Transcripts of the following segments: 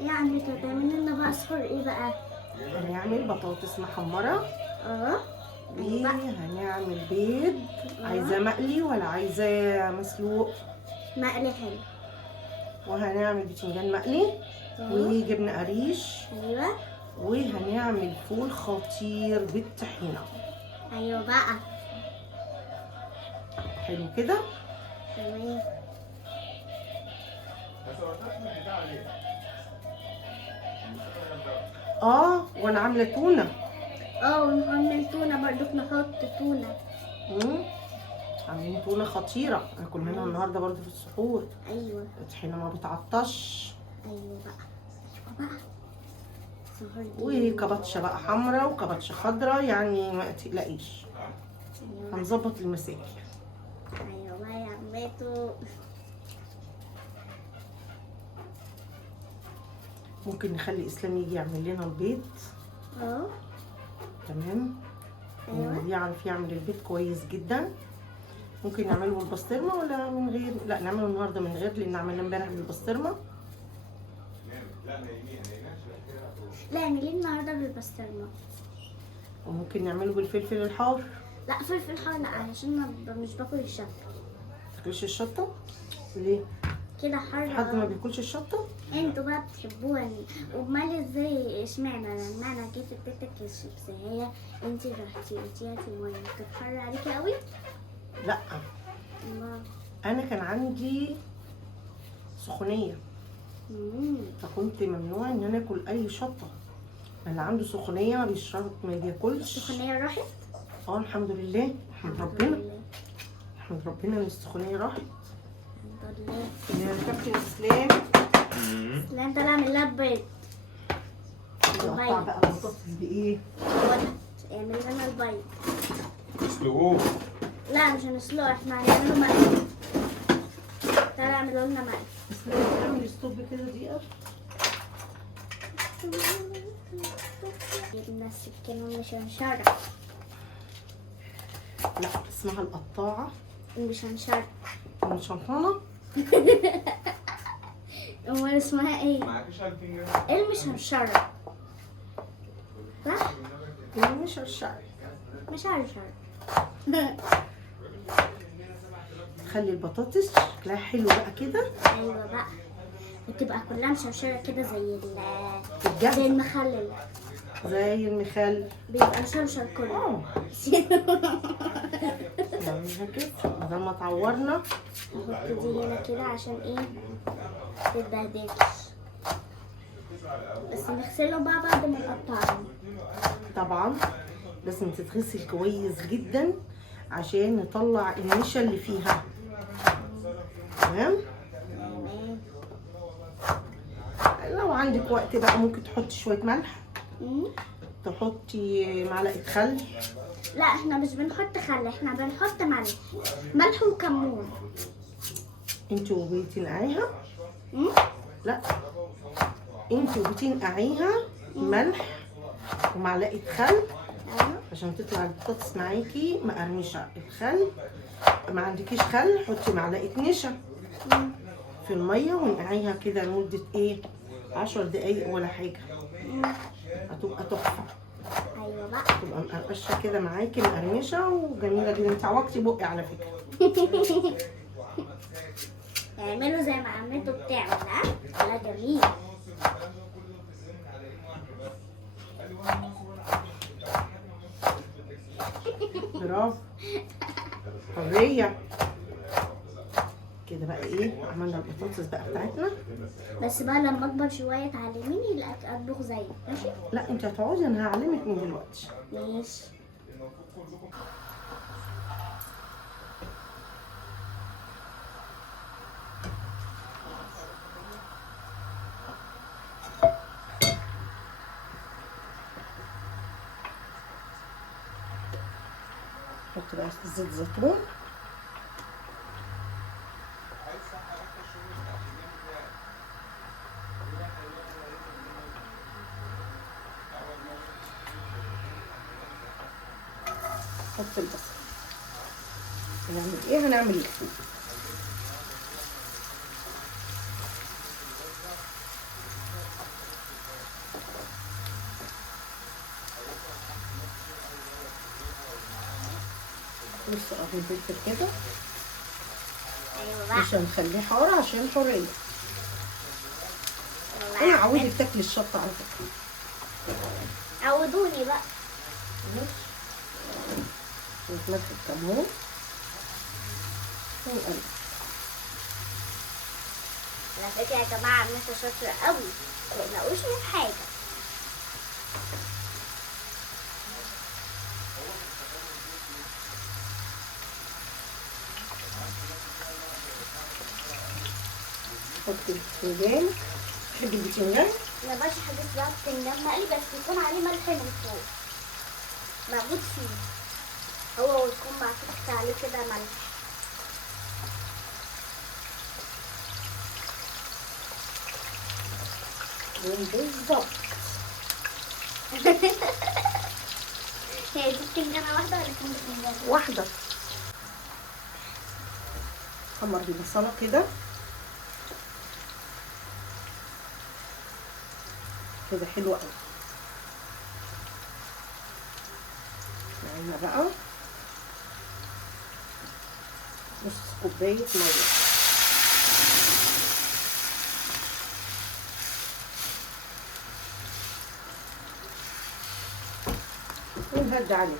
يعني كده تعمل لنا بقى سحور ايه بقى؟ هنعمل بطاطس محمرة اه ايوه بقى. وهنعمل بيض. عايزاه مقلي ولا عايزاه مسلوق؟ مقلي حلو. وهنعمل بتنجان مقلي وجبنة قريش. ايوه. وهنعمل فول خطير بالطحينة. ايوه بقى. حلو كده. تمام. وانا عامله تونه. ونعمل تونه برضو، نحط تونه. عاملين تونه خطيره، هناكل منها النهارده برضو في السحور. ايوه. الطحينه ما بتعطش. ايوه بقى. وكباتشه بقى حمراء وكباتشه خضراء، يعني ما تقلقيش. أيوة. هنظبط المسائل. ايوه بقى يا عماتو. ممكن نخلي اسلام يجي يعمل لنا البيض. تمام. ايوه. بيعرف يعمل البيض كويس جدا. ممكن نعمله بالبسطرمه ولا من غير؟ لا، نعمله النهارده من غير، لان عملنا امبارح بالبسطرمه. لا اعمليه النهارده بالبسطرمه. وممكن نعمله بالفلفل الحار. لا فلفل حار لا، علشان مش باكل الشطه. تاكلش الشطه؟ ليه؟ كده حر. حد ما بياكلش الشطه؟ انتوا بقى بتحبوها. امال ازاي؟ اشمعنى لما انا جيت اديتك الشيبسيه انتي رحتي قلتيها في الميه كانت حر عليكي قوي؟ لا، امال. انا كان عندي سخونيه. فكنت ممنوع ان انا اكل اي شطه. اللي عنده سخونيه ما بياكلش. السخونيه راحت؟ الحمد لله، احمد ربنا. احمد ربنا ان السخونيه راحت. الحمد لله. يا كابتن اسلام. اسلام طلع من لها بيض. نقطع بقى البطاطس بايه؟ اعمل لنا البيض. اسلقوه. لا مش هنسلقه، احنا هنعمله مقلي. تعالى اعملوا لنا مقلي. اسلام اعمل ستوب كده دقيقه. جبنا السكينه المشنشره. لا، اسمها القطاعه. المشنشره. المشنطنه. امال اسمها ايه؟ معكش 1000 جنيه؟ المشنشره. صح؟ المشرشر. مشنشر. خلي البطاطس شكلها حلو بقى كده. ايوه بقى. وتبقى كلها مشنشره كده زي الجبل. المخلل. زي المخل. بيبقى مشنشر كله. نعملها كده بدل ما تعورنا. نحط دي هنا كده عشان ايه؟ متتبهدلش. بس نغسله بقى بعد ما نقطعهم. طبعا لازم تتغسل كويس جدا عشان نطلع النشا اللي فيها. تمام. لو عندك وقت بقى ممكن تحطي شويه ملح. تحطي معلقه خل. لا احنا مش بنحط خل، احنا بنحط ملح. ملح وكمون. انتوا بتنقعيها؟ لا، انتوا بتنقعيها ملح ومعلقه خل عشان تطلع البطاطس معاكي مقرمشه. الخل ما عندكيش خل، حطي معلقه نشا في الميه ونقعيها كده لمده 10 دقايق ولا حاجه. هتبقى تحفه. ايوه بقى. تبقى مقرقشه كده معاكي مقرمشه وجميله جدا. انت عوجتي بقي على فكره. اعملوا زي ما عمته بتعمل. لا جميل. برافو. حريه كده بقى. عملنا البطاطس بقى بتاعتنا. بس بقى لما اكبر شويه تعلميني لا اطبخ زيك، ماشي؟ لا انت هتقعدي، انا هعلمك من دلوقتي. ماشي. حط بقى زيت زيتون. حط البصل. هنعمل الفول. بص اهو الفلفل كده، ايوه بقى. مش هنخليه حار عشان حرية. أيوة بقى. انا عودت تاكلي الشطة على فكرة. عودوني بقى. ماشي. ملح الكمون ونقلب. على فكرة يا جماعة عملت شاطرة قوي، متقلقوش من حاجة. حطي البتنجان. تحبي البتنجان؟ أنا باشا حاجة بقى بتنجان مقلي بس يكون عليه ملح من فوق، موجود فيه هو، ويكون معطوط عليه كده ملح. بالظبط. هي دي بتنجانة واحدة ولا اتنين بتنجان؟ واحدة. حمر البصلة كده كده حلوة قوي. معانا بقى نص كوباية مية. ونهدي عليه.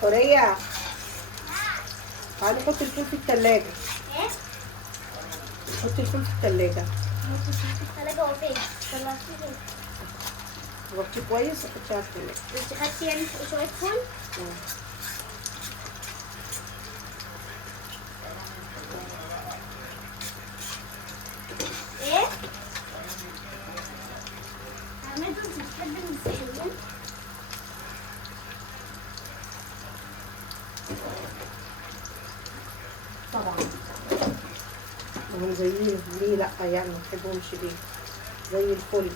حورية تعالي حطي الفول في التلاجة. ايه؟ حطي الفول في التلاجة. ممكن في التلاجة هو فين؟ طلعتيه فين؟ غطيه كويس وحطيه على التلاجة. انت خدتي يعني شوية فول؟ ايه؟ عماد انت بتحبي المسيحيين؟ طبعا هم زيين، ليه لا يعني ما تحبهمش ليه؟ زي الفل.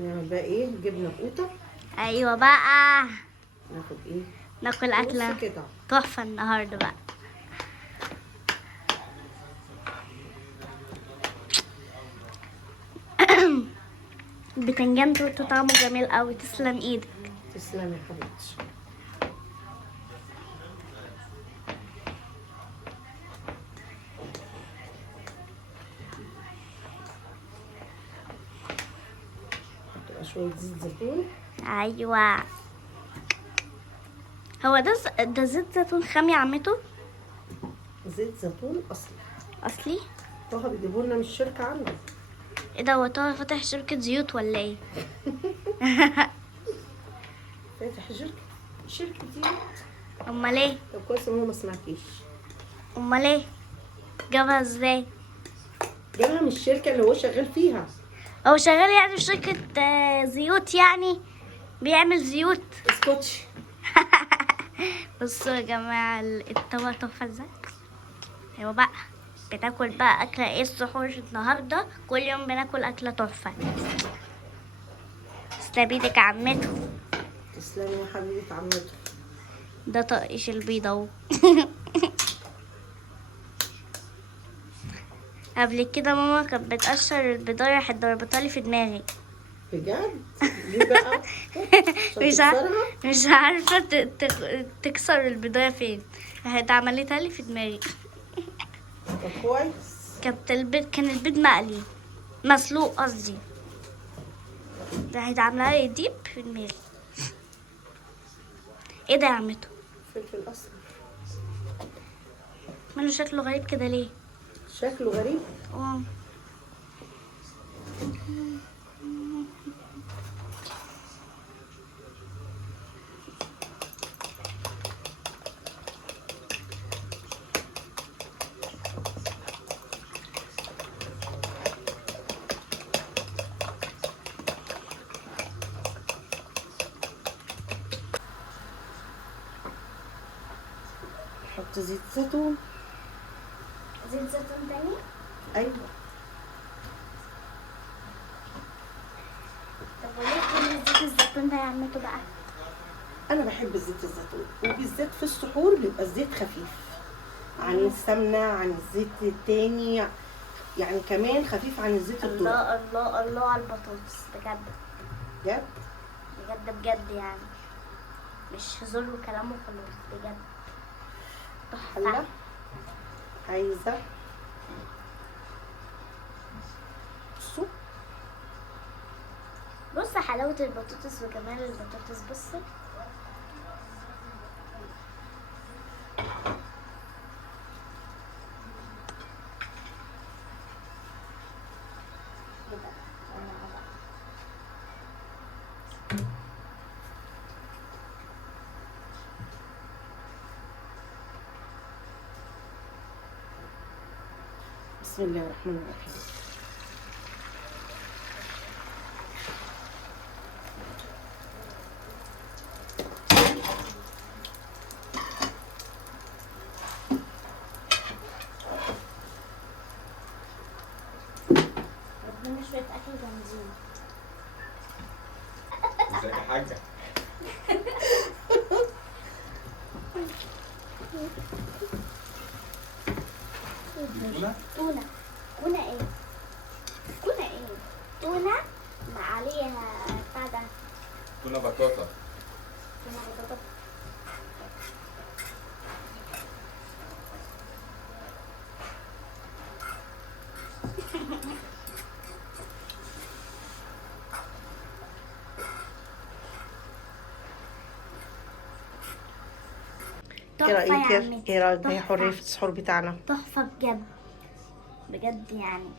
نعمل بقى ايه؟ جبنه بقوطه. ايوه بقى، ناخد ايه؟ ناكل اكله نص كده. تحفه النهارده بقى. البتنجان توتو طعمه جميل قوي، تسلم ايدك. تسلمي يا حبيبتي. نحط شويه زيت زيتون. ايوه، هو ده زيت زيتون خام يا عمته؟ زيت زيتون اصلي. اصلي؟ طه بيجيبوا لنا من الشركه عنده. ايه ده، هو طه فاتح شركه زيوت ولا ايه؟ فاتح شركه زيوت. امال ايه؟ طب كويس ان هو ما سمعكيش. امال ايه؟ جابها ازاي؟ جابها من الشركه اللي هو شغال فيها. هو شغال يعني في شركه زيوت، يعني بيعمل زيوت. اسكتش. بصوا يا جماعه الطبق تحفه ازاي. ايوه بقى، بناكل بقى اكله ايه السحور النهارده؟ كل يوم بناكل اكله تحفه. تسلم ايدك يا عمته. تسلمي يا حبيبه عمته. ده طقش البيض اهو. قبل كده ماما كانت بتقشر البيضايه، راحت ضربتها في دماغي. بجد؟ ليه بقى؟ مش مش عارفه تكسر البيضايه فين، راحت عملتها لي في دماغي. طب كويس. كان البيض مقلي، مسلوق قصدي، راحت عاملة لي ديب في دماغي. ايه ده يا عمته؟ فلفل اصفر. ماله شكله غريب كده ليه؟ شكله غريب. نحط زيت زيتون. زيت زيتون تاني. ايوه. طب وليه كل زيت الزيتون ده يا عمته بقى؟ انا بحب زيت الزيتون، وبالذات في السحور بيبقى الزيت خفيف عن السمنه، عن الزيت التاني، يعني كمان خفيف عن الزيت الذرة. الله الله الله على البطاطس بجد بجد بجد بجد، يعني مش هزار وكلام وخلاص، بجد هلا تحفة. عايزه بصوا بص حلاوة البطاطس وجمال البطاطس، بص. بسم الله الرحمن الرحيم. ربنا شوية أكل جامدين. ازيك يا حاجة؟ تونة؟ تونة. تونة ايه؟ تونة ايه؟ تونة مع عليها بتاع ده. تونة بطاطا. تونة بطاطا. ايه رايك يا يا عمتي. ايه رايك يا تحفة. حريه في السحور بتاعنا؟ تحفة بجد بجد يعني.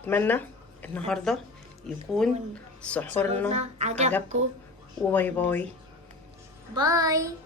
اتمنى النهارده يكون سحورنا سحورنا عجبكم. عجبكم، وباي باي. باي.